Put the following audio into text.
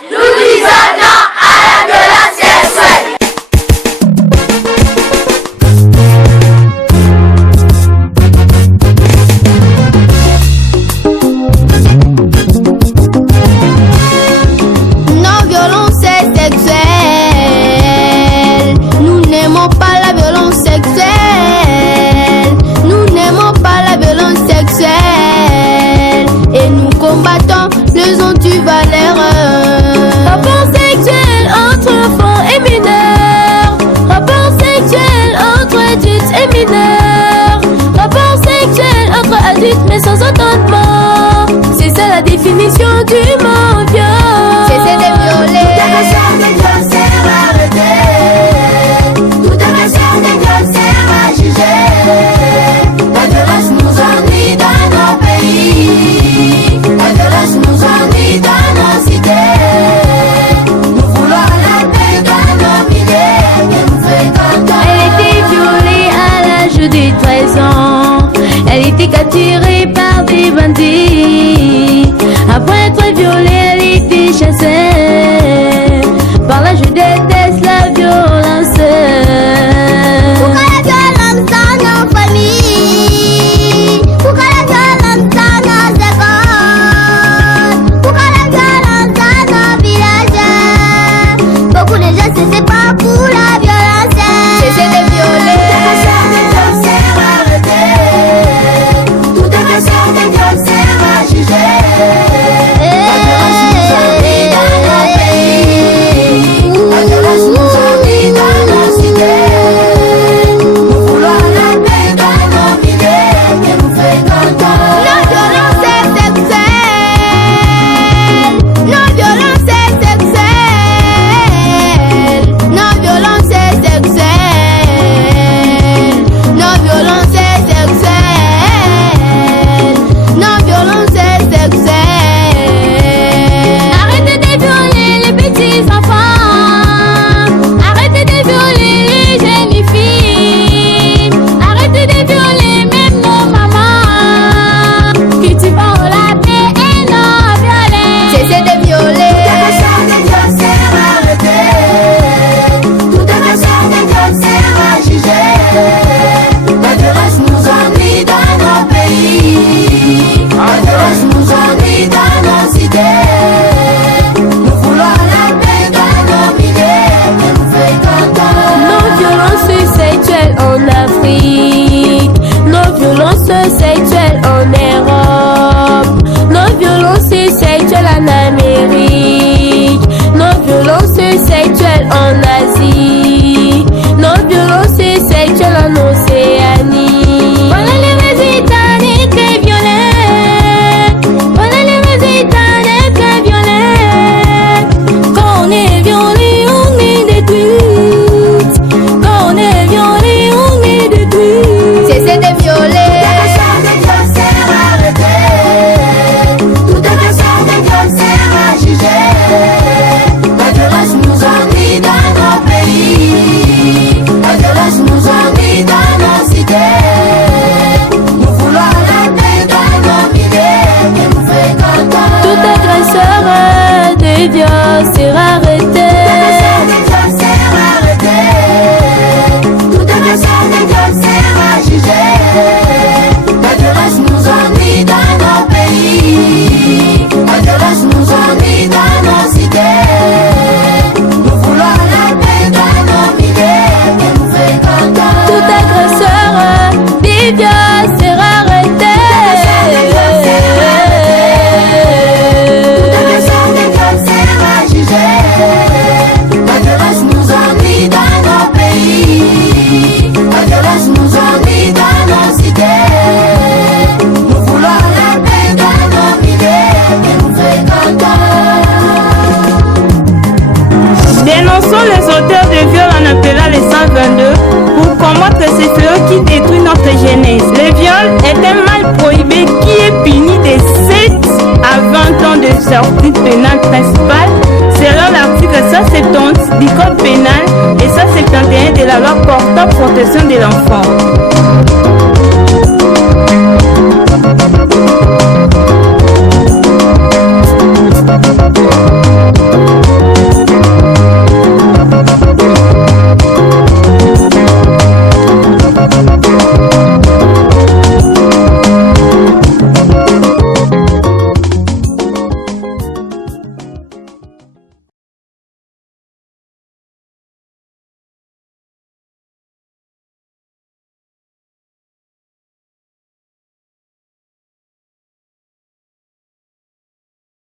Nous disons non à la violence sexuelle. Non-violence sexuelle. Nous n'aimons pas la violence sexuelle. Nous n'aimons pas la violence sexuelle. Et nous combattons les antivaleurs. Rapport sexuel entre enfants et mineurs. Rapport sexuel entre adultes et mineurs. Rapport sexuel entre adultes mais sans entendement. C'est ça la définition du mot viol. Cessez de violer. Toute agression des viols sert à arrêter. Toute agression des viols sert à juger. La violence nous ennuie dans nos pays. La violence nous ennuie dans nos cités. Nous voulons la paix dans nos milliers que nous fréquentons. Elle était violée à l'âge de 13 ans. Elle était capturée par des bandits. Après être violée, elle était chassée. Par là, je déteste la violence. Pourquoi la violence dans nos familles? Pourquoi la violence dans nos écoles? Pourquoi la violence dans nos villages? Beaucoup de gens se séparent pour la violence. Cessez de violer. Toute agression des viols sert à juger. La violence nous ennuie dans nos pays. La violence nous ennuie dans nos cités. Nous voulons la paix dans nos milliers que nous fréquentons. Non-violence sexuelle. Non-violence sexuelle. Non-violence sexuelle. Non-violence sexuelle. Non-violence sexuelle. Arrêtez de violer les petits enfants. Arrêtez de violer les jeunes filles. Arrêtez de violer même nos mamans. Cultivons la paix et non violer. Cessez de violer. Toute agression des viols sert à arrêter. Toute agression des viols sert à juger. La violence nous ennuie dans nos pays. La violence nous ennuie dans nos cités. Nous voulons la paix dans nos milliers que nous fréquentons. Non-violence sexuelle en Afrique. Non-violence sexuelle en Europe. Non-violence sexuelle en Amérique. Non-violence sexuelle en Asie. Non-violence sexuelle en Océanie. Voilà les résultats d'être violés. Voilà les résultats d'être violés. Quand on est violé, on est détruit. Quand on est violé, on est détruit. Cessez de violer. Toute agression des viols sert à arrêter. Toute agression des viols sert à juger. La violence nous ennuie dans nos pays. La violence nous ennuie dans nos cités. Nous voulons la paix dans nos milliers que nous fréquentons. Tout agresseur de viol sera arrêté. Toute agression des viols sert à juger. La violence nous ennuie dans nos pays. La violence nous ennuie dans nos cités. Nous voulons la paix dans nos milliers que nous fréquentons. Tout agresseur de viol sera arrêté. Toute agression des viols sert à juger. La violence nous ennuie dans nos pays. La violence nous ennuie dans nos cités. Nous voulons la paix dans nos milliers que nous fréquentons. Dénonçons les auteurs de viols en appelant les 122 pour combattre ces fléaux qui détruisent notre jeunesse. Le viol est un mal prohibé qui est puni de 7 à 20 ans de sortie pénale principale selon l'article 170 du Code pénal et 171 de la loi portant protection de l'enfant.